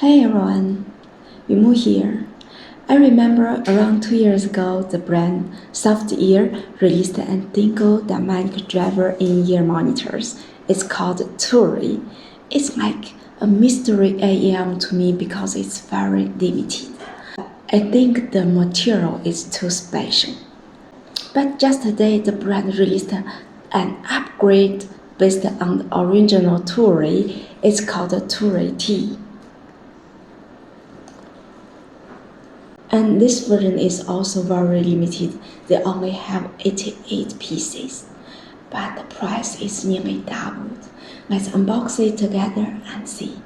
Hey everyone, Yumu here. I remember around 2 years ago, the brand Softears released an single dynamic driver in-ear monitors. It's called Turii. It's like a mystery IEM to me because it's very limited. I think the material is too special. But just today, the brand released an upgrade based on the original Turii. It's called Turii Ti. And this version is also very limited. They only have 88 pieces. But the price is nearly doubled. Let's unbox it together and see.